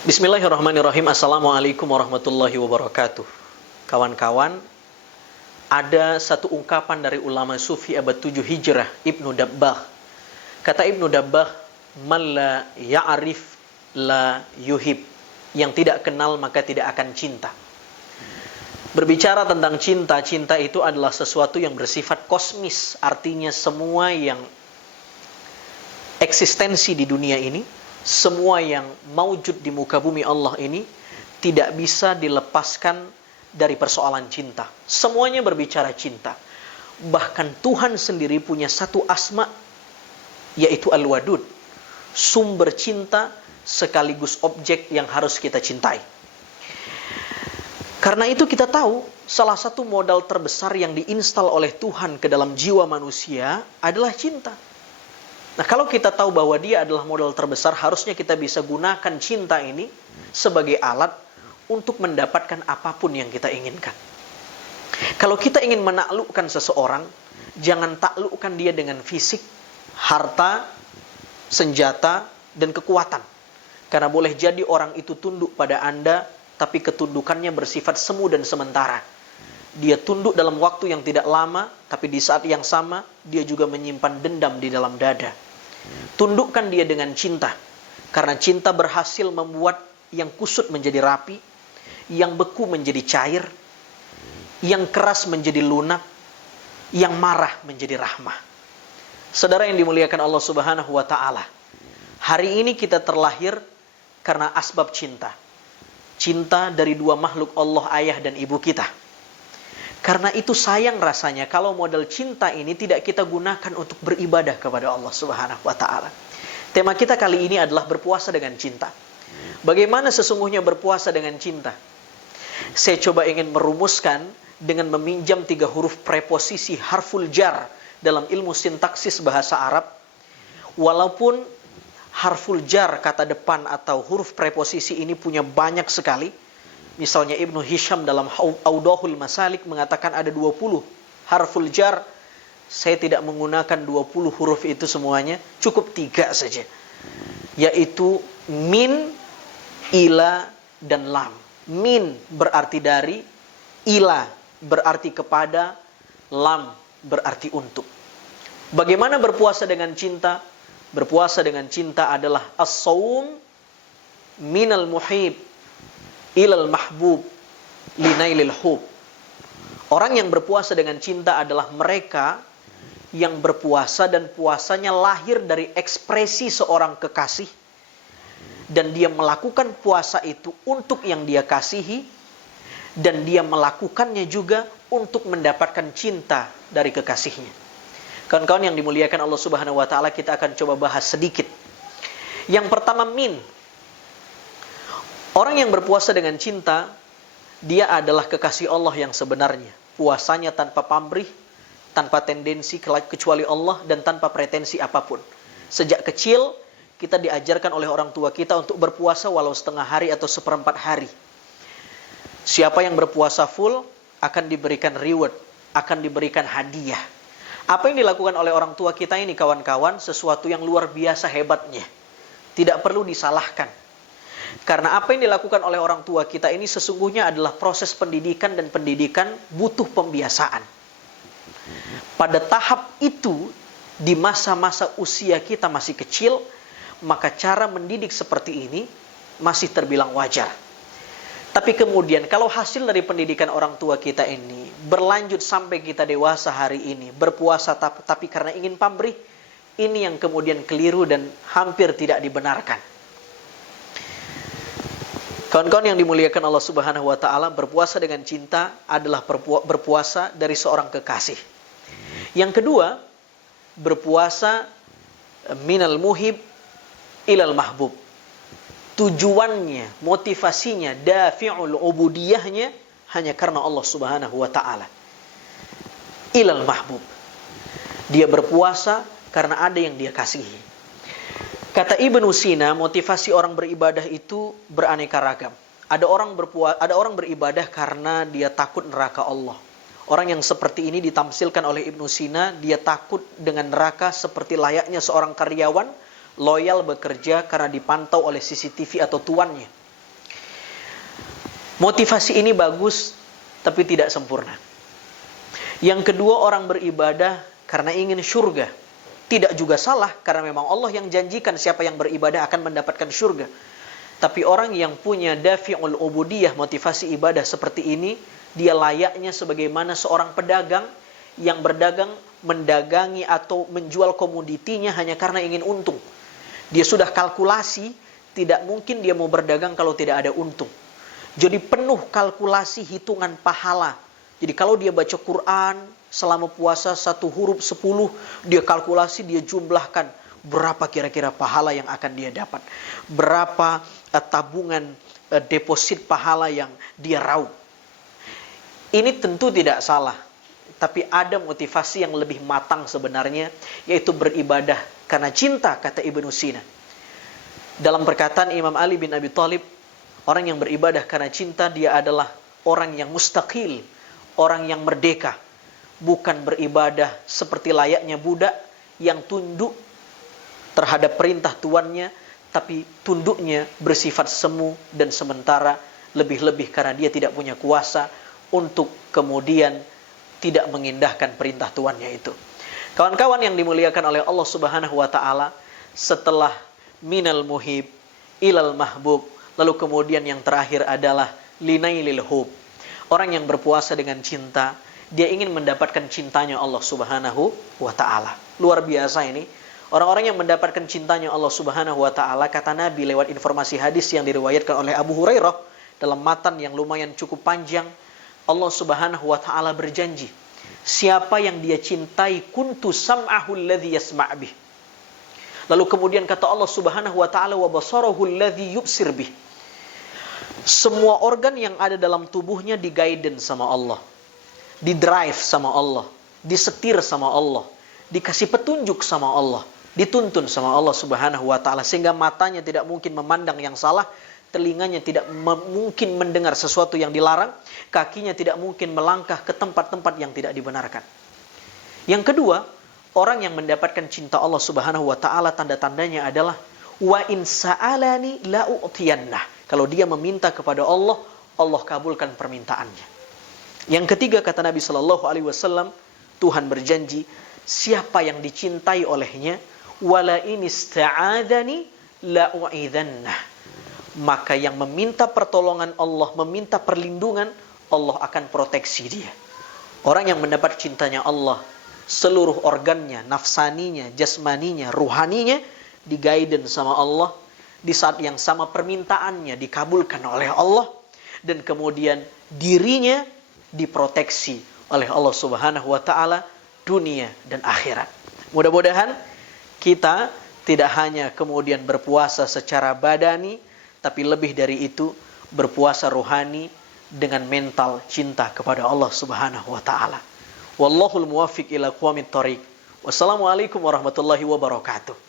Bismillahirrahmanirrahim. Assalamualaikum warahmatullahi wabarakatuh. Kawan-kawan, ada satu ungkapan dari ulama sufi abad 7 Hijrah, Ibnu Dabbagh. Kata Ibnu Dabbagh, "Man la ya'rif la yuhib." Yang tidak kenal maka tidak akan cinta. Berbicara tentang cinta, cinta itu adalah sesuatu yang bersifat kosmis. Artinya semua yang eksistensi di dunia ini, semua yang maujud di muka bumi Allah ini tidak bisa dilepaskan dari persoalan cinta. Semuanya berbicara cinta. Bahkan Tuhan sendiri punya satu asma, yaitu Al-Wadud, sumber cinta sekaligus objek yang harus kita cintai. Karena itu kita tahu salah satu modal terbesar yang diinstal oleh Tuhan ke dalam jiwa manusia adalah cinta. Nah, kalau kita tahu bahwa dia adalah modal terbesar, harusnya kita bisa gunakan cinta ini sebagai alat untuk mendapatkan apapun yang kita inginkan. Kalau kita ingin menaklukkan seseorang, jangan taklukkan dia dengan fisik, harta, senjata, dan kekuatan. Karena boleh jadi orang itu tunduk pada Anda, tapi ketundukannya bersifat semu dan sementara. Dia tunduk dalam waktu yang tidak lama, tapi di saat yang sama, dia juga menyimpan dendam di dalam dada. Tundukkan dia dengan cinta, karena cinta berhasil membuat yang kusut menjadi rapi, yang beku menjadi cair, yang keras menjadi lunak, yang marah menjadi rahmah. Saudara yang dimuliakan Allah Subhanahu wa Ta'ala, hari ini kita terlahir karena asbab cinta. Cinta dari dua makhluk Allah, ayah dan ibu kita. Karena itu sayang rasanya kalau modal cinta ini tidak kita gunakan untuk beribadah kepada Allah Subhanahu wa Ta'ala. Tema kita kali ini adalah berpuasa dengan cinta. Bagaimana sesungguhnya berpuasa dengan cinta? Saya coba ingin merumuskan dengan meminjam 3 huruf preposisi harful jar dalam ilmu sintaksis bahasa Arab. Walaupun harful jar, kata depan atau huruf preposisi ini punya banyak sekali. Misalnya Ibnu Hisham dalam Audahul Masalik mengatakan ada 20 harful jar. Saya tidak menggunakan 20 huruf itu semuanya, cukup 3 saja. Yaitu min, ila, dan lam. Min berarti dari, ila berarti kepada, lam berarti untuk. Bagaimana berpuasa dengan cinta? Berpuasa dengan cinta adalah as-saum minal muhib ilal mahbub linailil hub. Orang yang berpuasa dengan cinta adalah mereka yang berpuasa dan puasanya lahir dari ekspresi seorang kekasih, dan dia melakukan puasa itu untuk yang dia kasihi, dan dia melakukannya juga untuk mendapatkan cinta dari kekasihnya. Kawan-kawan yang dimuliakan Allah Subhanahu wa Ta'ala, kita akan coba bahas sedikit. Yang pertama, min. Orang yang berpuasa dengan cinta, dia adalah kekasih Allah yang sebenarnya. Puasanya tanpa pamrih, tanpa tendensi kecuali Allah, dan tanpa pretensi apapun. Sejak kecil, kita diajarkan oleh orang tua kita untuk berpuasa walau setengah hari atau seperempat hari. Siapa yang berpuasa full, akan diberikan reward, akan diberikan hadiah. Apa yang dilakukan oleh orang tua kita ini, kawan-kawan, sesuatu yang luar biasa hebatnya. Tidak perlu disalahkan. Karena apa yang dilakukan oleh orang tua kita ini sesungguhnya adalah proses pendidikan, dan pendidikan butuh pembiasaan. Pada tahap itu, di masa-masa usia kita masih kecil, maka cara mendidik seperti ini masih terbilang wajar. Tapi kemudian kalau hasil dari pendidikan orang tua kita ini berlanjut sampai kita dewasa hari ini, berpuasa tapi karena ingin pamrih, ini yang kemudian keliru dan hampir tidak dibenarkan. Kawan-kawan yang dimuliakan Allah Subhanahu wa Ta'ala, berpuasa dengan cinta adalah berpuasa dari seorang kekasih. Yang kedua, berpuasa minal muhib ilal mahbub. Tujuannya, motivasinya, dafi'ul ubudiyahnya hanya karena Allah Subhanahu wa Ta'ala. Ilal mahbub. Dia berpuasa karena ada yang dia kasihi. Kata Ibnu Sina, motivasi orang beribadah itu beraneka ragam. Ada orang beribadah karena dia takut neraka Allah. Orang yang seperti ini ditamsilkan oleh Ibnu Sina, dia takut dengan neraka seperti layaknya seorang karyawan loyal bekerja karena dipantau oleh CCTV atau tuannya. Motivasi ini bagus, tapi tidak sempurna. Yang kedua, orang beribadah karena ingin surga. Tidak juga salah, karena memang Allah yang janjikan siapa yang beribadah akan mendapatkan surga. Tapi orang yang punya dafi'ul ubudiyah, motivasi ibadah seperti ini, dia layaknya sebagaimana seorang pedagang yang berdagang, mendagangi atau menjual komoditinya hanya karena ingin untung. Dia sudah kalkulasi, tidak mungkin dia mau berdagang kalau tidak ada untung. Jadi penuh kalkulasi hitungan pahala. Jadi kalau dia baca Quran selama puasa 1 huruf 10, dia kalkulasi, dia jumlahkan berapa kira-kira pahala yang akan dia dapat. Berapa tabungan deposit pahala yang dia raup. Ini tentu tidak salah. Tapi ada motivasi yang lebih matang sebenarnya, yaitu beribadah karena cinta, kata Ibnu Sina. Dalam perkataan Imam Ali bin Abi Thalib, orang yang beribadah karena cinta, dia adalah orang yang mustaqil, orang yang merdeka. Bukan beribadah seperti layaknya budak yang tunduk terhadap perintah tuannya, tapi tunduknya bersifat semu dan sementara, lebih-lebih karena dia tidak punya kuasa untuk kemudian tidak mengindahkan perintah tuannya itu. Kawan-kawan yang dimuliakan oleh Allah Subhanahu wa taala, setelah minal muhib ilal mahbub, lalu kemudian yang terakhir adalah linailil hub. Orang yang berpuasa dengan cinta, dia ingin mendapatkan cintanya Allah Subhanahu wa taala. Luar biasa ini. Orang-orang yang mendapatkan cintanya Allah Subhanahu wa taala, kata Nabi lewat informasi hadis yang diriwayatkan oleh Abu Hurairah dalam matan yang lumayan cukup panjang, Allah Subhanahu wa taala berjanji, siapa yang dia cintai, kuntu sam'ahu alladhi yasma' bih. Lalu kemudian kata Allah Subhanahu wa taala, wa basarahu alladhi yubsir bih. Semua organ yang ada dalam tubuhnya di-guidance sama Allah, di-drive sama Allah, disetir sama Allah, dikasih petunjuk sama Allah, dituntun sama Allah Subhanahu wa taala, sehingga matanya tidak mungkin memandang yang salah, telinganya tidak mungkin mendengar sesuatu yang dilarang, kakinya tidak mungkin melangkah ke tempat-tempat yang tidak dibenarkan. Yang kedua, orang yang mendapatkan cinta Allah Subhanahu wa taala, tanda-tandanya adalah wa in sa'alani la u'tiyannah. Kalau dia meminta kepada Allah, Allah kabulkan permintaannya. Yang ketiga, kata Nabi sallallahu alaihi wasallam, Tuhan berjanji, siapa yang dicintai olehnya, wala in ista'adani la u'idhannah. Maka yang meminta pertolongan Allah, meminta perlindungan, Allah akan proteksi dia. Orang yang mendapat cintanya Allah, seluruh organnya, nafsaninya, jasmaninya, ruhaninya, di-guidance sama Allah, di saat yang sama permintaannya dikabulkan oleh Allah, dan kemudian dirinya diproteksi oleh Allah Subhanahu wa taala dunia dan akhirat. Mudah-mudahan kita tidak hanya kemudian berpuasa secara badani, tapi lebih dari itu berpuasa rohani dengan mental cinta kepada Allah Subhanahu wa taala. Wallahul muwaffiq ila aqwamit thoriq. Wassalamualaikum warahmatullahi wabarakatuh.